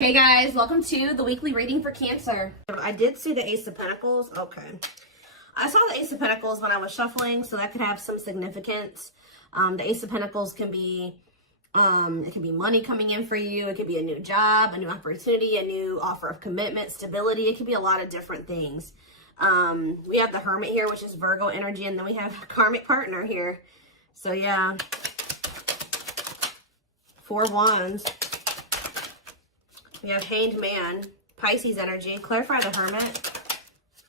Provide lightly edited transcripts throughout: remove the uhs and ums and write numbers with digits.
Hey guys, welcome to the weekly reading for Cancer. I did see the Ace of Pentacles. Okay. I saw the Ace of Pentacles when I was shuffling, so that could have some significance. The Ace of Pentacles can be, it can be money coming in for you. It could be a new job, a new opportunity, a new offer of commitment, stability. It could be a lot of different things. We have the Hermit here, which is Virgo energy, and then we have a karmic partner here. So yeah. 4 Wands. We have Hanged Man, Pisces energy, clarify the Hermit,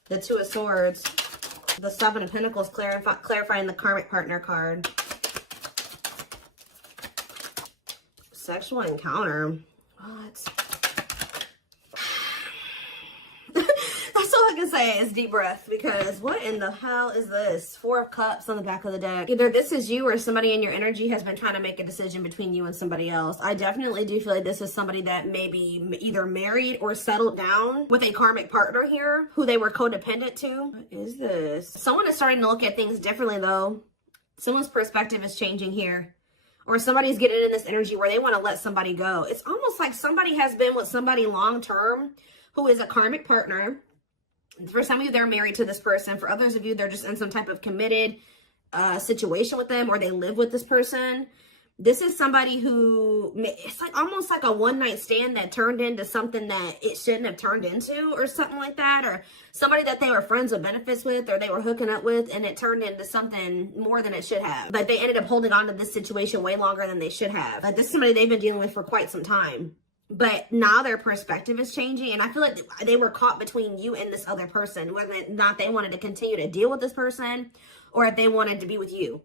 the 2 of Swords, the 7 of Pentacles, clarifying the karmic partner card. Sexual encounter. What? That's all I can say is deep breath, because what in the hell is this? 4 of Cups on the back of the deck. Either this is you or somebody in your energy has been trying to make a decision between you and somebody else. I definitely do feel like this is somebody that may be either married or settled down with a karmic partner here who they were codependent to. What is this? Someone is starting to look at things differently though. Someone's perspective is changing here. Or somebody's getting in this energy where they want to let somebody go. It's almost like somebody has been with somebody long term who is a karmic partner. For some of you, they're married to this person. For others of you, they're just in some type of committed situation with them, or they live with this person. This is somebody who, it's like almost like a one-night stand that turned into something that it shouldn't have turned into, or something like that. Or somebody that they were friends with benefits with, or they were hooking up with, and it turned into something more than it should have. Like they ended up holding on to this situation way longer than they should have. Like this is somebody they've been dealing with for quite some time. But now their perspective is changing, and I feel like they were caught between you and this other person, whether or not they wanted to continue to deal with this person or if they wanted to be with you.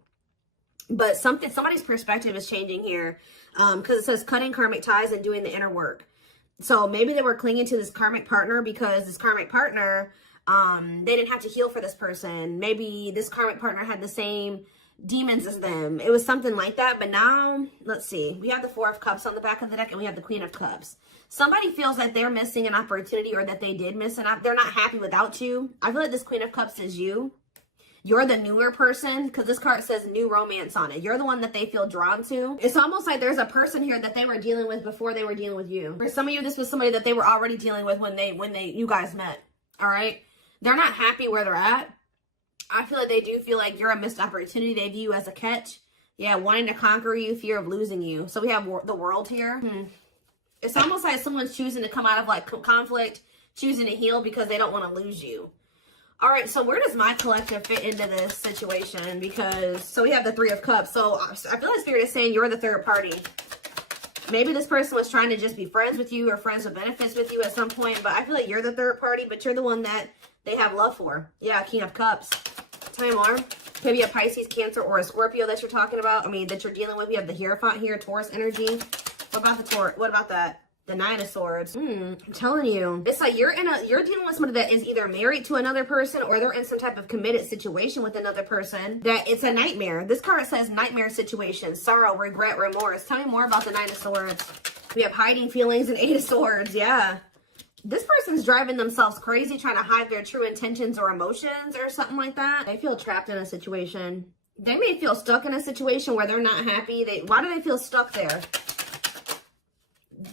But somebody's perspective is changing here, because it says cutting karmic ties and doing the inner work. So maybe they were clinging to this karmic partner because this karmic partner, they didn't have to heal for this person. Maybe this karmic partner had the same demons as them. It was something like that. But now, let's see. We have the 4 of Cups on the back of the deck, and we have the Queen of Cups. Somebody feels like they're missing an opportunity, or that they did miss an opportunity. They're not happy without you. I feel like this Queen of Cups is you. You're the newer person, because this card says new romance on it. You're the one that they feel drawn to. It's almost like there's a person here that they were dealing with before they were dealing with you. For some of you, this was somebody that they were already dealing with when you guys met. All right? They're not happy where they're at. I feel like they do feel like you're a missed opportunity. They view you as a catch. Yeah, wanting to conquer you, fear of losing you. So we have the World here. It's almost like someone's choosing to come out of like conflict, choosing to heal because they don't want to lose you. All right, so where does my collective fit into this situation? So we have the 3 of Cups. So I feel like Spirit is saying you're the third party. Maybe this person was trying to just be friends with you or friends with benefits with you at some point, but I feel like you're the third party, but you're the one that they have love for. Yeah, King of Cups. Tell me more. Maybe a Pisces, Cancer, or a Scorpio that you're talking about. I mean, that you're dealing with. We have the Hierophant here, Taurus energy. What about the Taurus? What about that? The 9 of Swords. I'm telling you, it's like you're dealing with somebody that is either married to another person, or they're in some type of committed situation with another person. That it's a nightmare. This card says nightmare situation, sorrow, regret, remorse. Tell me more about the 9 of Swords. We have hiding feelings and 8 of Swords. Yeah. This person's driving themselves crazy, trying to hide their true intentions or emotions or something like that. They feel trapped in a situation. They may feel stuck in a situation where they're not happy. Why do they feel stuck there?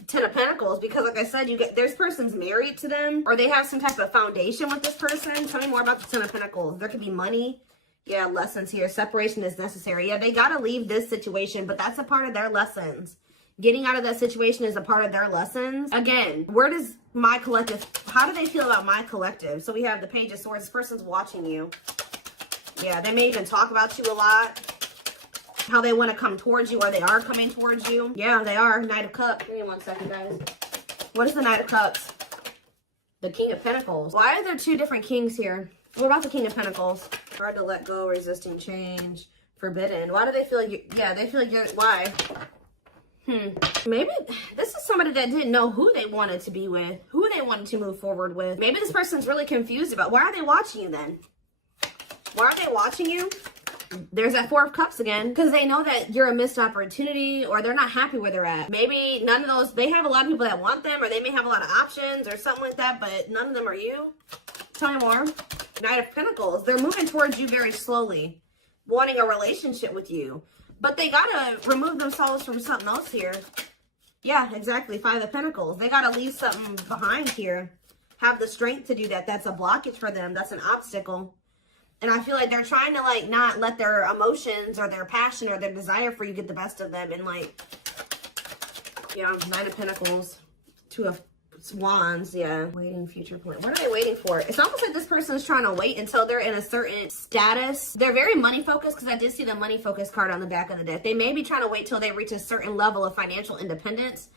10 of Pentacles, because like I said, this person's married to them, or they have some type of foundation with this person. Tell me more about the 10 of Pentacles. There could be money. Yeah, lessons here. Separation is necessary. Yeah, they got to leave this situation, but that's a part of their lessons. Getting out of that situation is a part of their lessons. Again, where does my collective, how do they feel about my collective? So we have the Page of Swords. This person's watching you. Yeah, they may even talk about you a lot. How they want to come towards you, or they are coming towards you. Yeah, they are. Knight of Cups. Give me 1 second, guys. What is the Knight of Cups? The King of Pentacles. Why are there 2 different kings here? What about the King of Pentacles? Hard to let go, resisting change, forbidden. Why do they feel like they feel like you're, why? Maybe this is somebody that didn't know who they wanted to be with, who they wanted to move forward with. Maybe this person's really confused about, why are they watching you then? Why are they watching you? There's that 4 of Cups again, because they know that you're a missed opportunity, or they're not happy where they're at. Maybe none of those, they have a lot of people that want them, or they may have a lot of options or something like that, but none of them are you. Tell me more. Knight of Pentacles. They're moving towards you very slowly, wanting a relationship with you. But they gotta remove themselves from something else here. Yeah, exactly. Five of Pentacles. They got to leave something behind here. Have the strength to do that. That's a blockage for them. That's an obstacle. And I feel like they're trying to, like, not let their emotions or their passion or their desire for you get the best of them. And, like, yeah, Nine of Pentacles, Two of Wands, yeah. Waiting future point. What are they waiting for? It's almost like this person is trying to wait until they're in a certain status. They're very money focused, because I did see the money focused card on the back of the deck. They may be trying to wait till they reach a certain level of financial independence.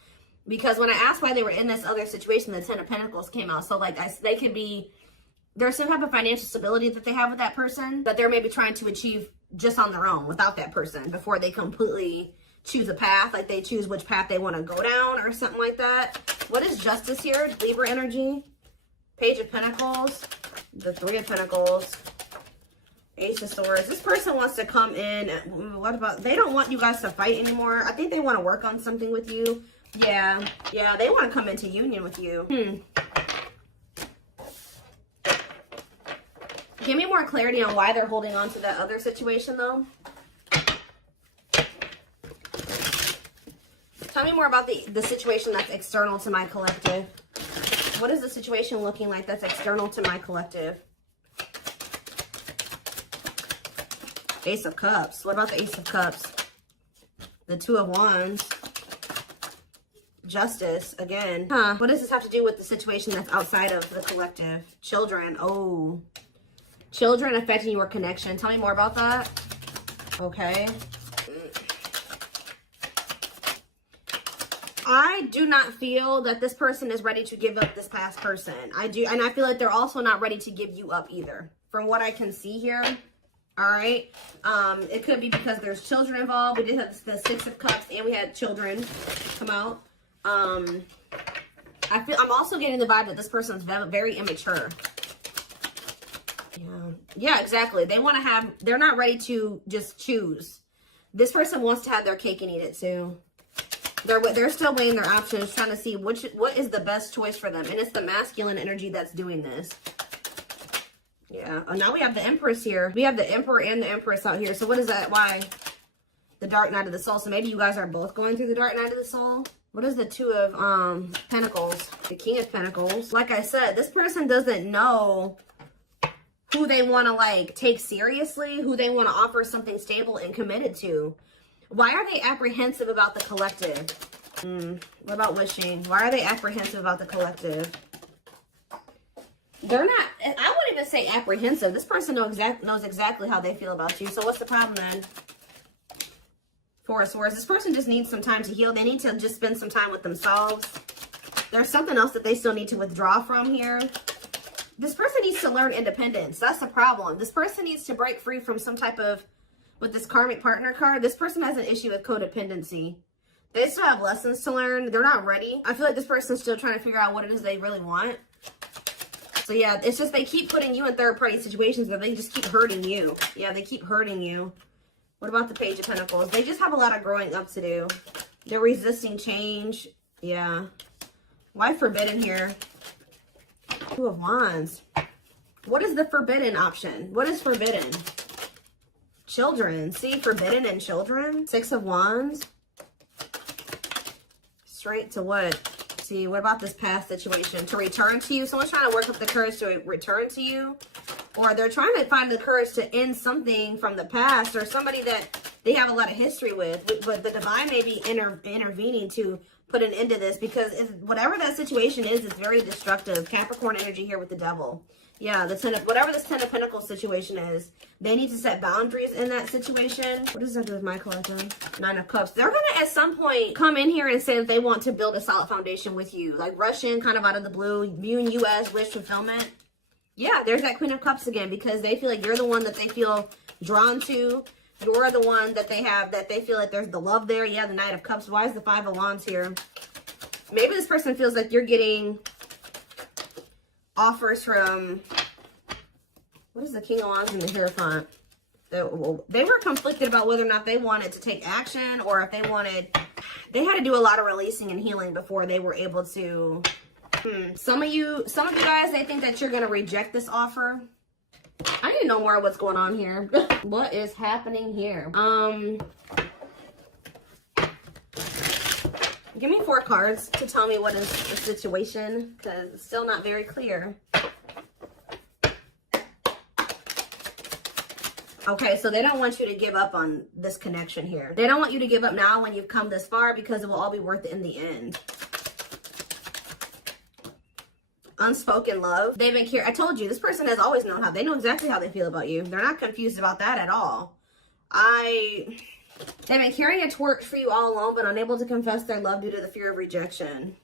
Because when I asked why they were in this other situation, the Ten of Pentacles came out. So, like, they could be, there's some type of financial stability that they have with that person that they're maybe trying to achieve just on their own without that person before they completely choose a path. Like, they choose which path they want to go down or something like that. What is Justice here? Libra energy. Page of Pentacles. The Three of Pentacles. Ace of Swords. This person wants to come in. What about, they don't want you guys to fight anymore. I think they want to work on something with you. Yeah, they want to come into union with you. Give me more clarity on why they're holding on to that other situation, though. Tell me more about the situation that's external to my collective. What is the situation looking like that's external to my collective? Ace of Cups. What about the Ace of Cups? The Two of Wands. Justice again. What does this have to do with the situation that's outside of the collective? Children. Oh, children affecting your connection. Tell me more about that. Okay. I do not feel that this person is ready to give up this past person. I do, and I feel like they're also not ready to give you up either, from what I can see here. All right. It could be because there's children involved. We did have the Six of Cups, and we had children come out. I'm also getting the vibe that this person's very immature. Yeah, exactly. They want to have, they're not ready to just choose. This person wants to have their cake and eat it too. They're still weighing their options, trying to see what is the best choice for them. And it's the masculine energy that's doing this. Yeah. Oh, now we have the Empress here. We have the Emperor and the Empress out here. So what is that? Why? The Dark Night of the Soul. So maybe you guys are both going through the Dark Night of the Soul. What is the Two of Pentacles? The King of Pentacles. Like I said, this person doesn't know who they want to, like, take seriously, who they want to offer something stable and committed to. Why are they apprehensive about the collective? What about wishing? Why are they apprehensive about the collective? They're not, I wouldn't even say apprehensive. This person knows exactly how they feel about you. So what's the problem then? Four of Swords. This person just needs some time to heal. They need to just spend some time with themselves. There's something else that they still need to withdraw from here. This person needs to learn independence. That's the problem. This person needs to break free from some type of, with this karmic partner card, this person has an issue with codependency. They still have lessons to learn. They're not ready. I feel like this person's still trying to figure out what it is they really want. So yeah, it's just they keep putting you in third-party situations where they just keep hurting you. Yeah, they keep hurting you. What about the Page of Pentacles? They just have a lot of growing up to do. They're resisting change. Yeah. Why forbidden here? Two of Wands. What is the forbidden option? What is forbidden? Children. See, forbidden and children. Six of Wands. Straight to what? See, what about this past situation? To return to you. Someone's trying to work up the courage to return to you. Or they're trying to find the courage to end something from the past. Or somebody that they have a lot of history with. But the divine may be intervening to put an end to this. Because whatever that situation is, it's very destructive. Capricorn energy here with the Devil. Yeah, whatever this Ten of Pentacles situation is, they need to set boundaries in that situation. What does that do with my collective? Nine of Cups. They're going to, at some point, come in here and say that they want to build a solid foundation with you. Like, rush in kind of out of the blue, viewing you as wish fulfillment. Yeah, there's that Queen of Cups again, because they feel like you're the one that they feel drawn to. You're the one that they have, that they feel like there's the love there. Yeah, the Knight of Cups. Why is the Five of Wands here? Maybe this person feels like you're getting offers from, what is the King of Wands and the Hierophant? They were conflicted about whether or not they wanted to take action, or if they had to do a lot of releasing and healing before they were able to. Some of you guys, they think that you're going to reject this offer. I need to know more of what's going on here. What is happening here? Give me 4 cards to tell me what is the situation, because it's still not very clear. Okay, so they don't want you to give up on this connection here. They don't want you to give up now when you've come this far, because it will all be worth it in the end. Unspoken love. They've been I told you, this person has always known they know exactly how they feel about you. They're not confused about that at all. They've been carrying a torch for you all along, but unable to confess their love due to the fear of rejection.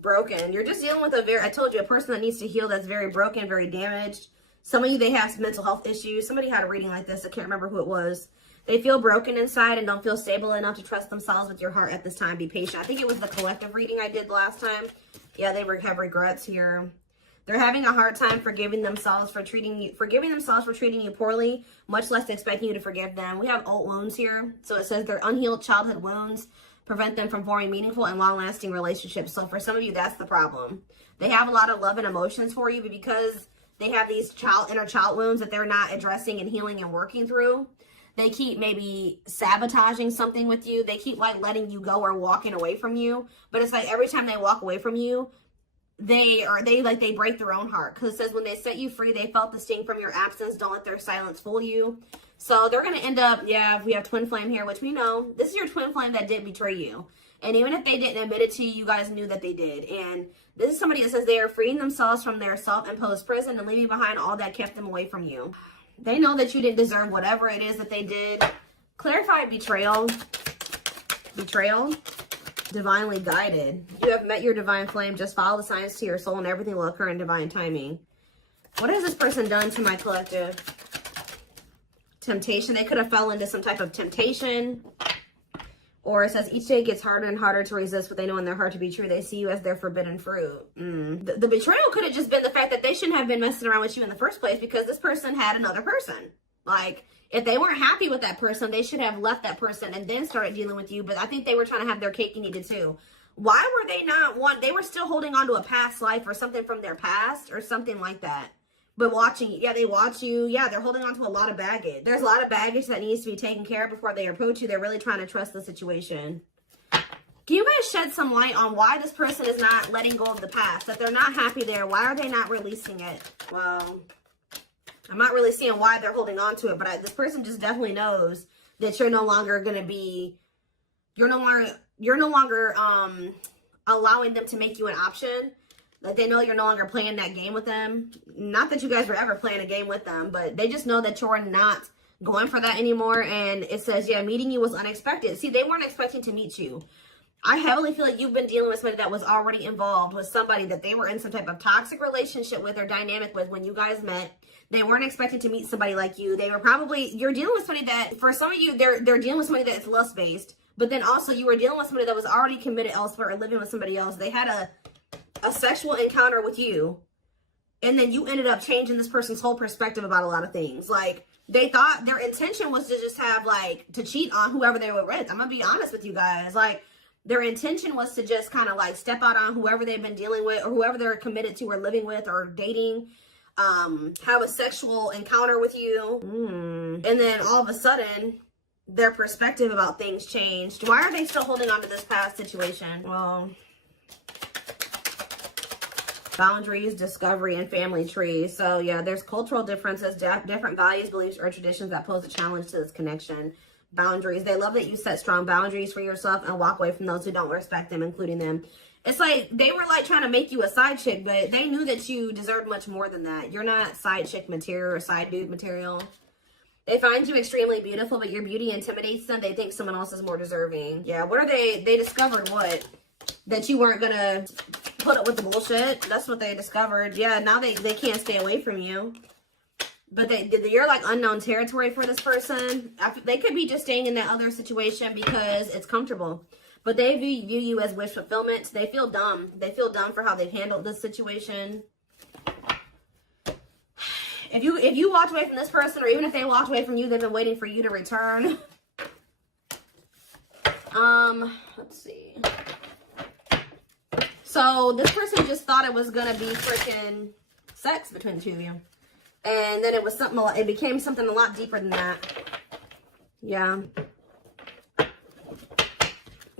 Broken. You're just dealing with I told you, a person that needs to heal, that's very broken, very damaged. Some of you, they have some mental health issues. Somebody had a reading like this. I can't remember who it was. They feel broken inside and don't feel stable enough to trust themselves with your heart at this time. Be patient. I think it was the collective reading I did last time. Yeah, they have regrets here. They're having a hard time forgiving themselves for treating you poorly, much less expecting you to forgive them. We have old wounds here. So it says their unhealed childhood wounds prevent them from forming meaningful and long-lasting relationships. So for some of you, that's the problem. They have a lot of love and emotions for you, but because they have these inner child wounds that they're not addressing and healing and working through, they keep maybe sabotaging something with you. They keep like letting you go or walking away from you. But it's like every time they walk away from you, they break their own heart. Because it says when they set you free, they felt the sting from your absence. Don't let their silence fool you. So they're going to end up, yeah, we have twin flame here, which we know. This is your twin flame that did betray you. And even if they didn't admit it to you, you guys knew that they did. And this is somebody that says they are freeing themselves from their self-imposed prison and leaving behind all that kept them away from you. They know that you didn't deserve whatever it is that they did. Clarify betrayal. Betrayal. Divinely guided. You have met your divine flame. Just follow the signs to your soul and everything will occur in divine timing. What has this person done to my collective? Temptation. They could have fell into some type of temptation. Or it says, each day gets harder and harder to resist what they know in their heart to be true. They see you as their forbidden fruit. The betrayal could have just been the fact that they shouldn't have been messing around with you in the first place, because this person had another person. Like, if they weren't happy with that person, they should have left that person and then started dealing with you. But I think they were trying to have their cake and eat it too. Why were they not they were still holding on to a past life or something from their past or something like that. But watching, yeah, they watch you. Yeah, they're holding on to a lot of baggage. There's a lot of baggage that needs to be taken care of before they approach you. They're really trying to trust the situation. Can you guys shed some light on why this person is not letting go of the past? That they're not happy there. Why are they not releasing it? Well, I'm not really seeing why they're holding on to it. But this person just definitely knows that you're no longer going to be... You're no longer allowing them to make you an option. Like, they know you're no longer playing that game with them. Not that you guys were ever playing a game with them, but they just know that you're not going for that anymore. And it says, yeah, meeting you was unexpected. See, they weren't expecting to meet you. I heavily feel like you've been dealing with somebody that was already involved with somebody that they were in some type of toxic relationship with or dynamic with when you guys met. They weren't expecting to meet somebody like you. They were probably, you're dealing with somebody that, for some of you, they're dealing with somebody that's lust-based. But then also you were dealing with somebody that was already committed elsewhere or living with somebody else. They had a sexual encounter with you, and then you ended up changing this person's whole perspective about a lot of things. Like, they thought their intention was to just have, like, to cheat on whoever they were with. I'm gonna be honest with you guys. Like, their intention was to just kind of like step out on whoever they've been dealing with or whoever they're committed to or living with or dating, have a sexual encounter with you, and then all of a sudden their perspective about things changed. Why are they still holding on to this past situation? Well, boundaries, discovery, and family trees. So yeah, there's cultural differences, different values, beliefs, or traditions that pose a challenge to this connection. Boundaries. They love that you set strong boundaries for yourself and walk away from those who don't respect them, including them. It's like they were like trying to make you a side chick, but they knew that you deserved much more than that. You're not side chick material or side dude material. They find you extremely beautiful, but your beauty intimidates them. They think someone else is more deserving. Yeah, what are they? They discovered what? That you weren't going to put up with the bullshit. That's what they discovered. Yeah, now they can't stay away from you. But you're like unknown territory for this person. They could be just staying in that other situation because it's comfortable. But they view you as wish fulfillment. They feel dumb. They feel dumb for how they've handled this situation. If you walked away from this person, or even if they walked away from you, they've been waiting for you to return. Let's see. So this person just thought it was gonna be freaking sex between the two of you, and then it was something. It became something a lot deeper than that. Yeah.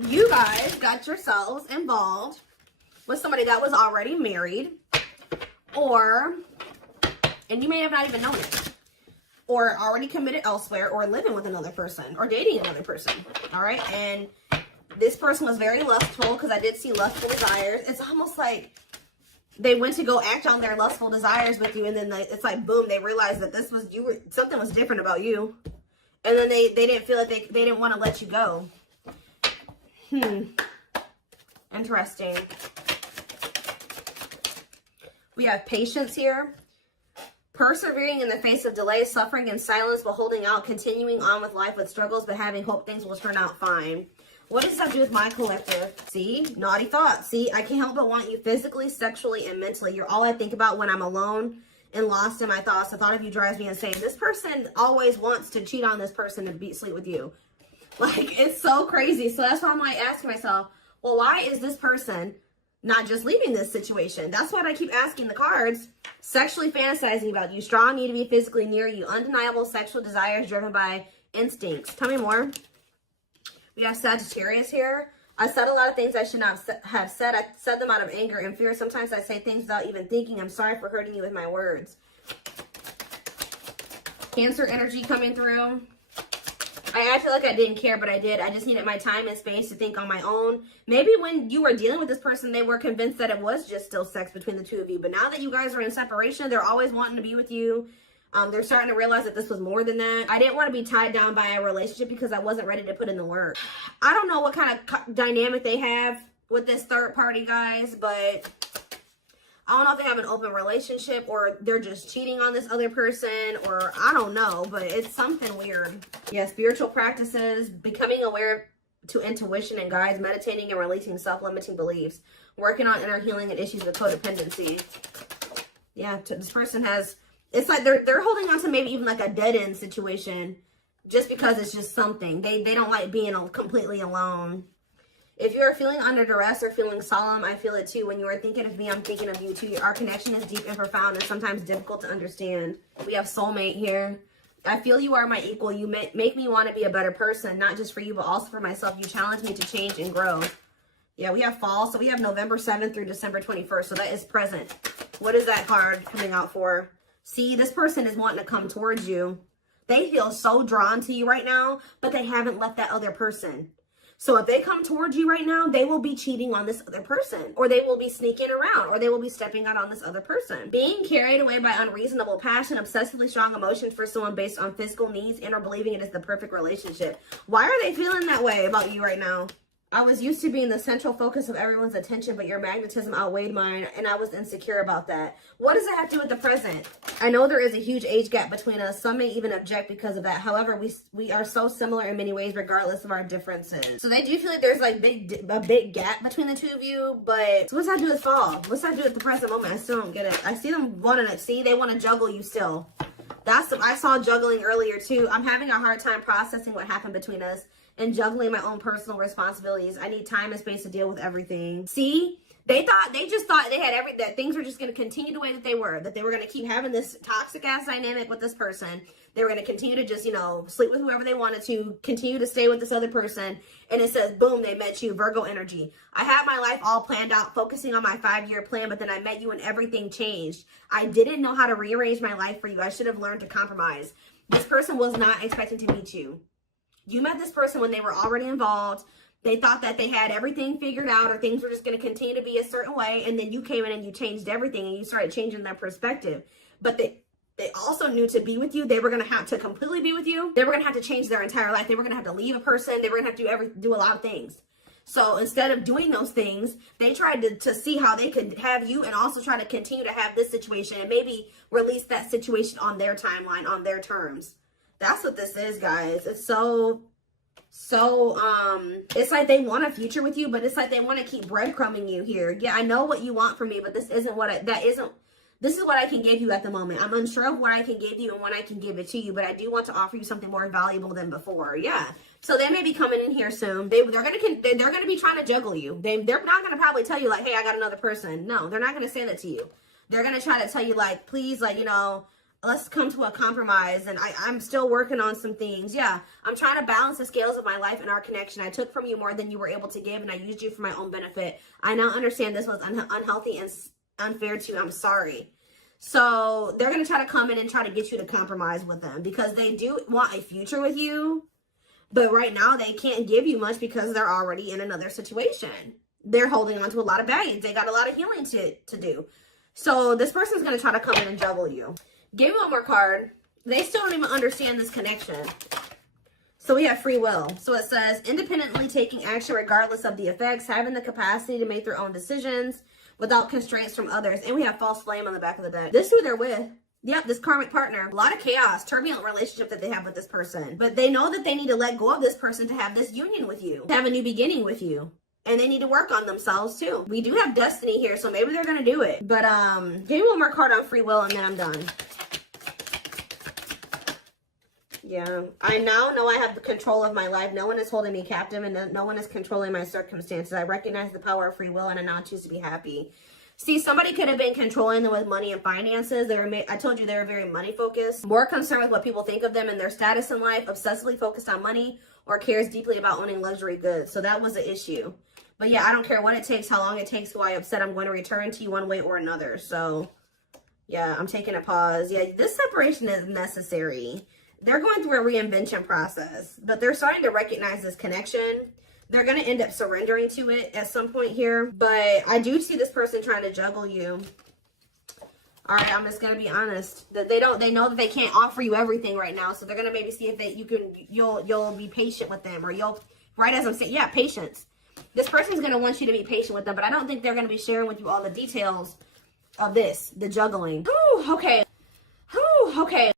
you guys got yourselves involved with somebody that was already married, and you may have not even known it, or already committed elsewhere, or living with another person, or dating another person, all right? And this person was very lustful, because I did see lustful desires. It's almost like they went to go act on their lustful desires with you, and then it's like, boom, they realized that something was different about you. And then they didn't feel like they didn't want to let you go. Interesting. We have patience here. Persevering in the face of delay, suffering in silence, but holding out, continuing on with life with struggles, but having hope things will turn out fine. What does that have to do with my collective? See? Naughty thoughts. See? I can't help but want you physically, sexually, and mentally. You're all I think about when I'm alone and lost in my thoughts. The thought of you drives me insane. This person always wants to cheat on this person and sleep with you. Like, it's so crazy. So that's why I'm like asking myself, well, why is this person not just leaving this situation? That's what I keep asking the cards. Sexually fantasizing about you. Strong need to be physically near you. Undeniable sexual desires driven by instincts. Tell me more. We have Sagittarius here. I said a lot of things I should not have said. I said them out of anger and fear. Sometimes I say things without even thinking. I'm sorry for hurting you with my words. Cancer energy coming through. I feel like I didn't care, but I did. I just needed my time and space to think on my own. Maybe when you were dealing with this person, they were convinced that it was just still sex between the two of you. But now that you guys are in separation, they're always wanting to be with you. They're starting to realize that this was more than that. I didn't want to be tied down by a relationship because I wasn't ready to put in the work. I don't know what kind of dynamic they have with this third party, guys, but I don't know if they have an open relationship or they're just cheating on this other person, or I don't know, but it's something weird. Yeah, spiritual practices, becoming aware to intuition and guides, meditating and releasing self-limiting beliefs, working on inner healing and issues with codependency. Yeah, this person has... It's like they're holding on to maybe even like a dead-end situation just because it's just something. They don't like being completely alone. If you're feeling under duress or feeling solemn, I feel it too. When you are thinking of me, I'm thinking of you too. Our connection is deep and profound and sometimes difficult to understand. We have soulmate here. I feel you are my equal. You make me want to be a better person, not just for you, but also for myself. You challenge me to change and grow. Yeah, we have fall. So we have November 7th through December 21st. So that is present. What is that card coming out for? See, this person is wanting to come towards you. They feel so drawn to you right now, but they haven't left that other person. So if they come towards you right now, they will be cheating on this other person, or they will be sneaking around, or they will be stepping out on this other person. Being carried away by unreasonable passion, obsessively strong emotion for someone based on physical needs, and or believing it is the perfect relationship. Why are they feeling that way about you right now? I was used to being the central focus of everyone's attention, but your magnetism outweighed mine, and I was insecure about that. What does it have to do with the present? I know there is a huge age gap between us. Some may even object because of that. However, we are so similar in many ways, regardless of our differences. So they do feel like there's like a big gap between the two of you, but so what's that do with fall? What's that do with the present moment? I still don't get it. I see them wanting to, see, they want to juggle you still. I saw juggling earlier too. I'm having a hard time processing what happened between us and juggling my own personal responsibilities. I need time and space to deal with everything. See, they just thought they had that things were just going to continue the way that they were going to keep having this toxic ass dynamic with this person. They were going to continue to just, sleep with whoever they wanted to, continue to stay with this other person. And it says, boom, they met you, Virgo energy. I had my life all planned out, focusing on my 5-year plan, but then I met you and everything changed. I didn't know how to rearrange my life for you. I should have learned to compromise. This person was not expecting to meet you. You met this person when they were already involved. They thought that they had everything figured out, or things were just going to continue to be a certain way. And then you came in and you changed everything, and you started changing their perspective. But they also knew to be with you, they were going to have to completely be with you. They were going to have to change their entire life. They were going to have to leave a person. They were going to have to do a lot of things. So instead of doing those things, they tried to see how they could have you and also try to continue to have this situation and maybe release that situation on their timeline, on their terms. That's what this is, guys. It's so it's like they want a future with you, but it's like they want to keep breadcrumbing you here. Yeah, I know what you want from me, but this isn't this is what I can give you at the moment. I'm unsure of what I can give you and when I can give it to you, but I do want to offer you something more valuable than before. Yeah. So they may be coming in here soon. They're gonna be trying to juggle you. They're not gonna probably tell you like, hey, I got another person. No, they're not gonna say that to you. They're gonna try to tell you like, please, like, let's come to a compromise. And I'm still working on some things. Yeah, I'm trying to balance the scales of my life and our connection. I took from you more than you were able to give, and I used you for my own benefit. I now understand this was unhealthy and unfair to you. I'm sorry. So they're going to try to come in and try to get you to compromise with them because they do want a future with you. But right now they can't give you much because they're already in another situation. They're holding on to a lot of baggage. They got a lot of healing to do. So this person's going to try to come in and juggle you. Give me one more card. They still don't even understand this connection. So we have free will. So it says independently taking action regardless of the effects, having the capacity to make their own decisions without constraints from others. And we have false flame on the back of the deck. This is who they're with. Yep, this karmic partner. A lot of chaos, turbulent relationship that they have with this person. But they know that they need to let go of this person to have this union with you, to have a new beginning with you. And they need to work on themselves too. We do have destiny here, so maybe they're going to do it. But give me one more card on free will and then I'm done. Yeah, I now know I have the control of my life. No one is holding me captive and no one is controlling my circumstances. I recognize the power of free will and I now choose to be happy. See, somebody could have been controlling them with money and finances. I told you they were very money focused, more concerned with what people think of them and their status in life, obsessively focused on money, or cares deeply about owning luxury goods. So that was the issue. But yeah, I don't care what it takes, how long it takes, who I upset, I'm going to return to you one way or another. So yeah, I'm taking a pause. Yeah, this separation is necessary. They're going through a reinvention process, but they're starting to recognize this connection. They're going to end up surrendering to it at some point here. But I do see this person trying to juggle you. All right, I'm just going to be honest. That they know that they can't offer you everything right now. So they're going to maybe see if you'll be patient with them, or right as I'm saying, yeah, patience. This person's going to want you to be patient with them, but I don't think they're going to be sharing with you all the details of this, the juggling. Ooh, okay. Ooh, okay.